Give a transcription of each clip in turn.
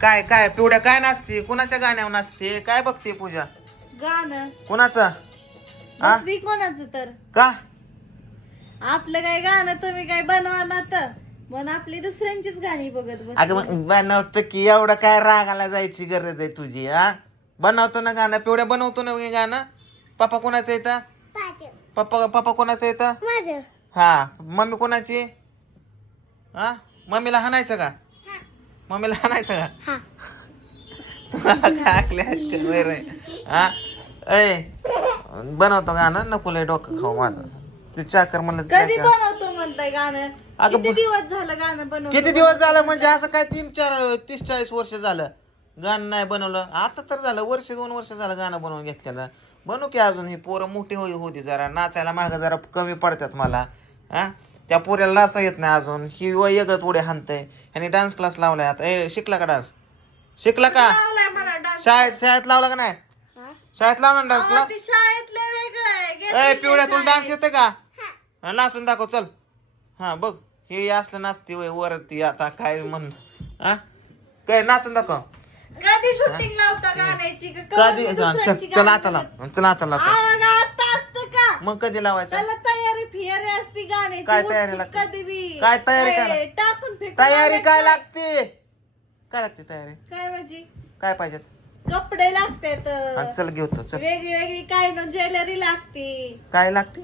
काय काय पिवड्या काय नाचते? कुणाच्या गाण्यावर नाचते? काय बघते पूजा? गाणं. कुणाचं? हा? कोणाचं तर. का? आपलं काय गाणं तुम्ही काय बनवा ना तर. मग आपली दुसऱ्यांचीच गाणी बघत बस अगं मग बनवतो की एवढं काय रागाला जायची गरज आहे तुझी हा? बनवतो ना गाणं पिवड्या बनवतो ना हे गाणं. पप्पा कोणाचं येतं पप्पा पप्पा कोणाचं येतं माझं. हा मम्मी कोणाची? हा? मम्मीला हाणायचं का? मम्मीला हाणायचं का? तुम्हाला काय आकले आहेत का. हा? ऐ बनवतो गाणं. नको लय डोकं खाऊ माझं. ते चाकर म्हणलं ते कधी चाकर. बनवतो म्हणताय गाणं? अगं किती दिवस झालं गाणं बनवतो किती दिवस झालं? म्हणजे असं काय तीन चार तीस चाळीस वर्ष झालं. गाणं नाही बनवलं. आता तर झालं. वर्ष दोन वर्ष झालं गाणं बनवून घेतलेलं. बनवू की अजून? ही पोरं मोठी होई होती जरा. नाचायला मागं जरा कमी पडतात मला. हा? त्या पोऱ्याला नाचा येत नाही अजून. ही वय वेगळं पुढे हाणतंय. ह्याने डान्स क्लास लावलाय आता. ए शिकला का डान्स शिकला का? शाळेत शाळेत लावला का नाही? शाळेत लावला डान्स क्लास ए गेलं पिवड्या तुला डान्स येते का? नाचून दाखव चल. हा बघ. हे असलं नाचते वय वरती आता काय म्हण हा? काय नाचून दाखव. कधी शूटिंग लावता गाण्याची? का कधी कधी चल चल आता लाव. चल आता लाव. मग कधी लावायचं? तयारी असती गाण्याची काय तयारी लागते? कधी बी काय तयारी काय टाकून तयारी काय लागते? काय लागते तयारी? काय म्हणजे काय पाहिजे कपडे लागतात. चल घेतो चल. वेगळी वेगळी काय न ज्वेलरी लागते. काय लागते?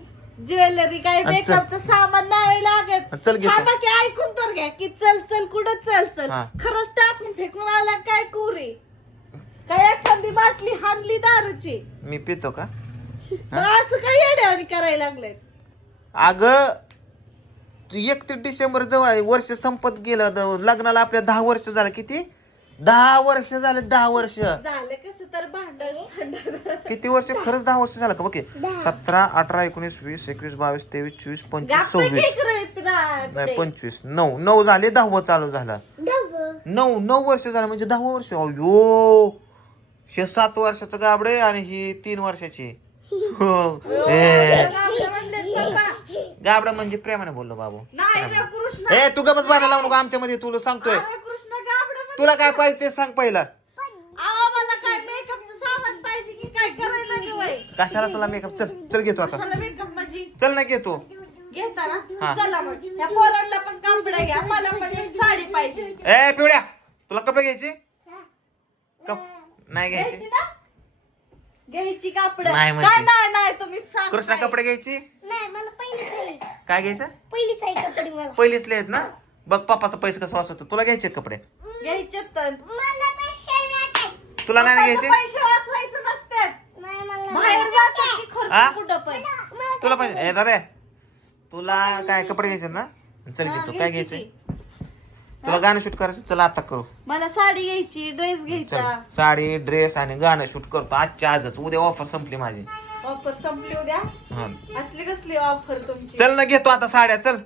ज्वेलरी काय आणि चल. मेकअपचं सामान नाही लागत. आणि चल घेतो. हा, बाकी ऐकून तर घ्या की चल चल कुठं चल चल. हा. खरंच टाकून फेकून आला काय कुरे? काय एखादी बाटली हाणली दारूची? मी पितो का? मग असं काय येड्यावानी करायला लागले अग एकतीस डिसेंबर जवळ आहे. वर्ष संपत गेलं द- लग्नाला आपल्या दहा वर्ष झालं किती? दहा वर्ष झाले दहा वर्ष. झालं कसं तर भांडण किती वर्ष? खरंच दहा वर्ष झालं का? ओके सतरा अठरा एकोणीस वीस एकवीस बावीस तेवीस चोवीस पंचवीस सव्वीस. नाही पंचवीस. नऊ. नऊ झाले दहावं चालू झालं. नऊ. नऊ वर्ष झालं म्हणजे दहावं वर्ष. अयो हे सात वर्षाचं गाबडे आणि ही तीन वर्षाची. हो. गाबडं म्हणजे प्रेमाने बोललो बाबू. नाही रे कृष्ण. ए तू गपच बाहेर लावू नको आमच्या मध्ये तुला सांगतोय. अरे कृष्ण गाबडं म्हणजे तुला काय पाहिजे ते सांग पहिलं. अहो, मला काय मेकअपचं सामान पाहिजे की काय करायला की बाई? कशाला तुला मेकअप? चल चल घेतो आता. कशाला मेकअप माझी? चल ना घेतो. घेता हा. ना चला मग. त्या पोरांना पण कपडे घ्या मला पण एक साडी पाहिजे. ए पिवड्या तुला कपडे घ्यायचे? कप नाही घ्यायची. घ्यायचे ना? घ्यायची कापड. नाही म्हणते. काय नाही नाही तुम्ही कृष्णा कपडे घ्यायचे नाही मला पहिलीच आहे काय घ्यायचं? पहिलीच आहे कपडे मला. पहिलीच आहेत ना? बघ पप्पाचा पैसे कसं वाचवतो. तुला घ्यायचे कपडे? घ्यायचे तर. मला पैसे नाही. तुला नाही ना घ्यायचे? पैसे वाचवायचे नसतात. नाही मला बाहेर जातात की हा? खर्च कुठं पण. तुला पाहिजे ए दादा तुला काय कपडे घ्यायचे ना? चल हा, घेतो काय घ्यायची की. तुला गाणं शूट करायचं चला आता करू. मला साडी घ्यायची ड्रेस घ्यायचा. चल साडी ड्रेस आणि गाणं शूट करतो. आजच्या आजच. उद्या ऑफर संपली माझी. ऑफर संपली उद्या? हा. असली कसली ऑफर तुमची? चल ना घेतो आता साड्या चल.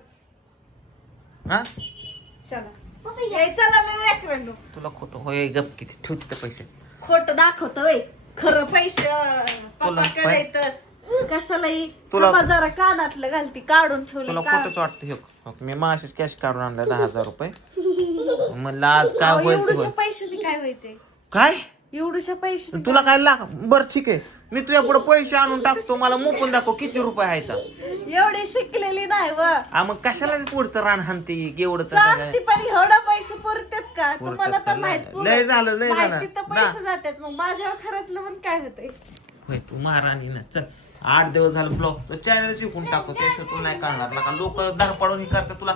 हा? चला. हे चला मी तुला खोटं होय गप किती ठेवते ते पैसे. खोट दाखवतोय खरं पैसे तुला पप्पाकडे पै- येतं कशालाही? तुला- जरा कानातलं घालती काढून ठेवली तुला का- खोटंच वाटतं हे हो, मी माशीच कॅश काढून आणलं दहा हजार रुपये. म्हणलं आज काय होईल ते एवढूशा होईल. पैशाने काय व्हायचंय? काय? एवढूशा पैसे तुला काय लाग बर ठीक आहे. मी तुझ्या पुढे पैसे आणून टाकतो मला मोपून दाखव किती रुपये आहेत? एवढी शिकलेली नाही व. आ मग कशाला पुढचं रान हानते एवढं तर काय? सांगते पण एवढा पैसे पुरतात का? तुम्हाला तर तर माहीत पुरत. लय झालं, लय झालं. माहिती तर पैसे जातात. मग माझ्यावर खर्चलं पण काय होतंय? होय तू महाराणी ना चल आठ दिवस झालं ब्लॉक तो चॅनल विकून टाकतो. त्याशिवाय तुला नाही करणार नका. लोक दर पाडून हे करतात तुला.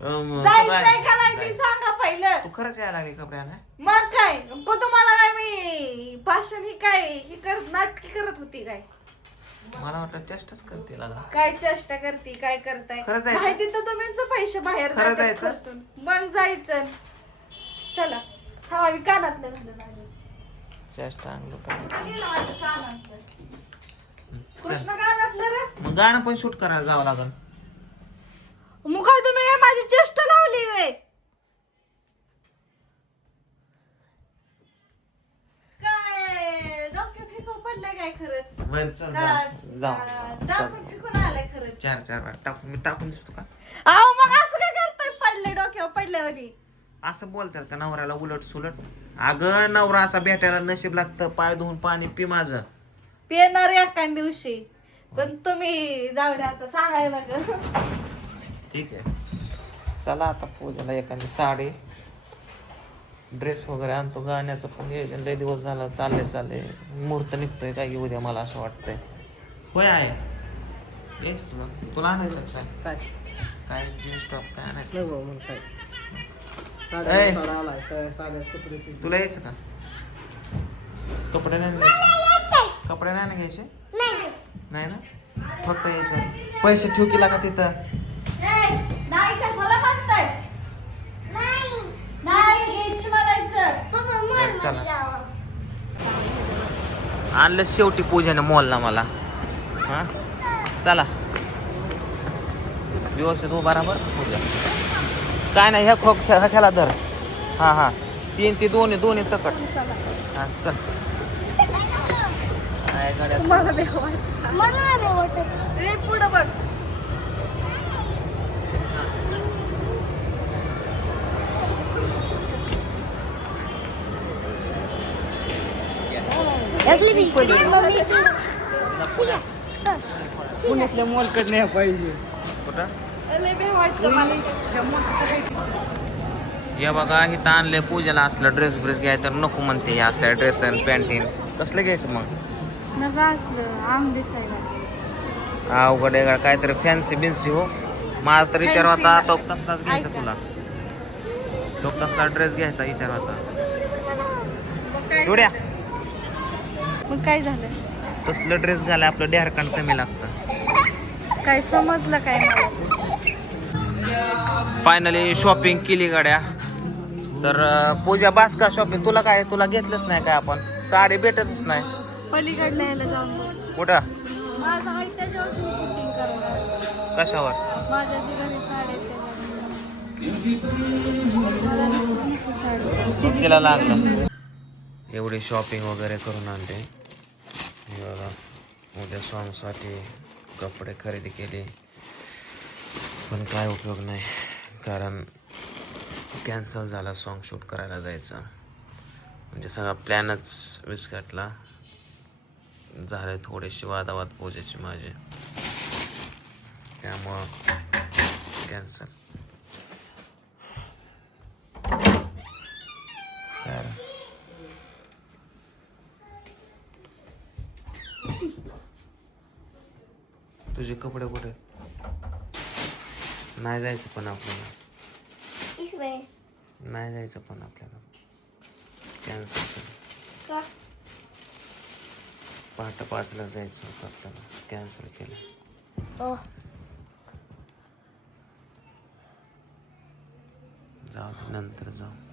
अं, जायचंय सगळं- का नाही ते सांगा पहिलं. तू खरंच यायला लागली कपडे आणाय? मग काय? को तुम्हाला काय मी भाषण ही काय ही करत नाटकी करत होती काय? मला वाटलं चेष्टाच करते लागा काय चेष्टा करते काय करताय? खरं जायचं? माहिती तर तुम्हीच पैसे बाहेर खरं जातात जायचं? खर्चून. मग जायचं. चला. हा मी कानातलं घालून आले. चेष्टा आणलो का? गेलं माझं कानातलं? चल. कृष्ण कानातलं रे? मग गाणं पण शूट करायला जावं लागल मग काय तुम्ही हे माझी चेष्टा लावली वे काय डोके फेकून पडलं काय खरंच बर चल जाऊ का- चल टाकून फेकून आलाय खरंच. चार चार टाकून मी टाकून दिसतो का? अहो मग असं काय करताय? पडले डोक्यावर पडल्यावर असं बोलतात का नवऱ्याला उलट सुलट अगं नवरा असा भेटायला नशीब लागतं पाय धुवून पाणी पी माझं. पेणार एका दिवशी. पण तुम्ही जाऊ द्या आता सांगायला ग ठीक आहे. चला आता पूजेला एखादी साडी. ड्रेस वगैरे आणतो गाण्याचं पण नियोजन लय दिवस झाला चाललंय चाललंय. मुहूर्त निघतोय काय की उद्या मला असं वाटतंय. होय आहे. यायचं तुला. तुला आणायचं काय? काय? काय जीन्स टॉप काय आणायचं? नाही भाऊ मग काय? ए. साड्या साड्याच तुला यायचं का? कपडे नाही ना घ्यायचे? कपडे नाही ना घ्यायचे? नाही. नाही ना? फक्त यायचं. पैसे ठेव केला का तिथं नाही कशाला म्हणताय नाही नाही घ्यायची म्हणायचं पप्पा बरं, मला चला. आणलं शेवटी पूजेनं मॉलला मला. हा? चला. व्यवस्थित उभा राहा बरं पूजा. काय नाही ह्या खो ह्या ह्याला धर. हां हां. तीन ती दोन्ही दोन्ही सकट. हां चल. काय गाड्या मला पुढं बघ. मम्मी पुण्यातल्या मॉलकडे नाही पाहिजे. या बघा इथं आणलंय पूजेला असलं ड्रेस ब्रेस घ्याय तर नको म्हणते हे असल्या ड्रेस आणि पॅन्टीन कसलं घ्यायचं मग? नका असलं आम दिसायला. अवघड आहे का काहीतरी फॅन्सी बिन्सी हो. माझा तर विचार होता. तो तसलाच घ्यायचा. तुला. तो तसला ड्रेस घ्यायचा विचार होता. मग काय झालं? तसलं ड्रेस घालाय आपलं डेहरकान कमी लागतं. काय समजलं काय मला? फायनली शॉपिंग केली गाड्या. तर अं, पूजा बास का शॉपिंग तुला काय? तुला घेतलंच नाही काय आपण? साडी भेटतच नाही. पलीकडल्या यायला जाऊन बघ. कुठं? माझं आहे त्याच्यावर शूटिंग करणार. कशावर? माझ्या जी घरी साडी आहे त्याच्यावर. मला दुसरी नको साडी. तिला लागलं? एवढी शॉपिंग वगैरे करून आणले हे बघा उद्या सॉंगसाठी कपडे खरेदी केले. पण काय उपयोग नाही कारण कॅन्सल झाला सॉन्ग शूट करायला जायचं. म्हणजे सगळा प्लॅनच विस्कटला. झाले थोडेसे वादावाद पूजेचे माझे. त्यामुळं कॅन्सल तुझे कपडे कुठे? नाही जायचं पण आपल्याला. नाही जायचं पण आपल्याला. कॅन्सल कर. का? पहाटे पाचला जायचं होतं आपल्याला. कॅन्सल केलं. जाऊ नंतर जाऊ.